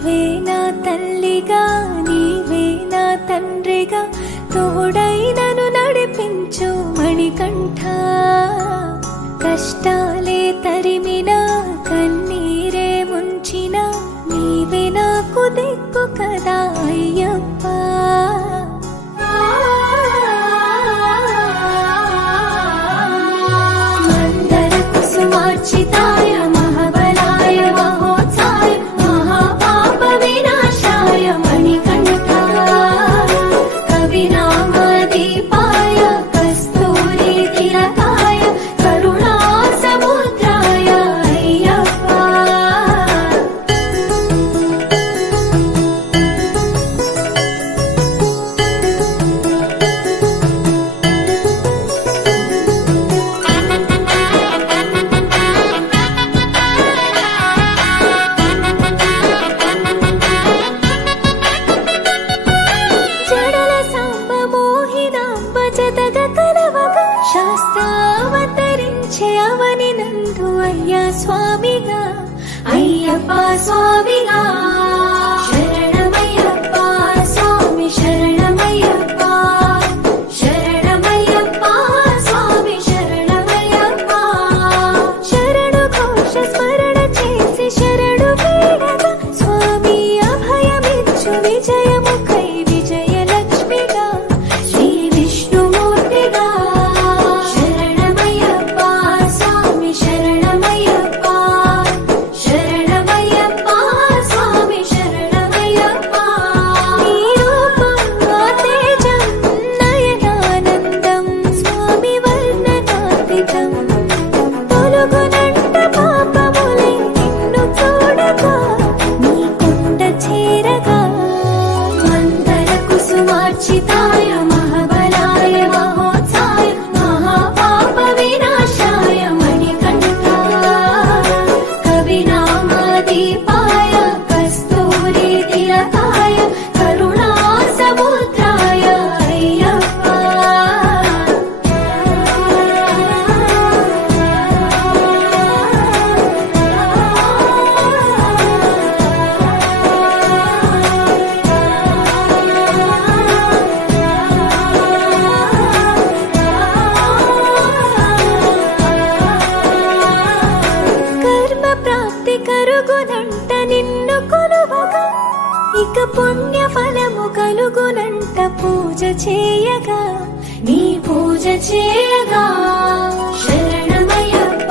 నీవే నా తల్లిగా నీవే నా తండ్రిగా తోడైనను నడిపించు మణికంఠ. కష్టాలే తరిమిన కన్నీరే ముంచిన నీవే నాకు దిక్కు కదా అయ్యప్ప. మందర కుసుమార్చితాయ మహాబలాయ మహోత్సాయ మహాపాప వినాశాయ మణికంఠ. కవినామదీపాయ కస్తూరి తిలకాయ కరుణా సముద్రాయ అయ్యప్ప. జడల సాంబ మోహినాంబ జతగ కలవగా శాస్త్రావతరించే అవని నందు అయ్యా స్వామిగా అయ్యప్ప స్వామిగా. శరణమయ్యప్ప స్వామి శరణమయ్యప్ప శరణమయ్యప్ప స్వామి శరణమయ్యప్ప. శరణు ఘోష స్మరణ చేసి శరణు వేడగా స్వామి అభయమిచ్చు విజయముఖై విజయలక్ష్మిగా శ్రీ విష్ణుమూర్తిగా. శరణమయ్యప్ప స్వామి శరణమయ్యప్ప శరణమయ్యప్ప స్వామి శరణమయ్యప్ప. నీ రూపం తేజం నయనానందం స్వామి వర్ణనాతీతం. తొలగునంట పాపములై నిన్ను చూడగా నీ కొండ చేరగా. మందర కుసుమార్చితాయ మహాబలాయ మహోత్సాయ మహాపాప వినాశాయ మణికంఠ. కవినామదీపాయ కస్తూరి తిలకాయ కరుణా సముద్రాయ అయ్యప్ప. కర్మ ప్రాప్తి కరుగునంట నిన్ను కొలువగా ఇక పుణ్య ఫలము కలుగునంట పూజ చేయగా నీ పూజ చేయగా. శరణమయ్యప్ప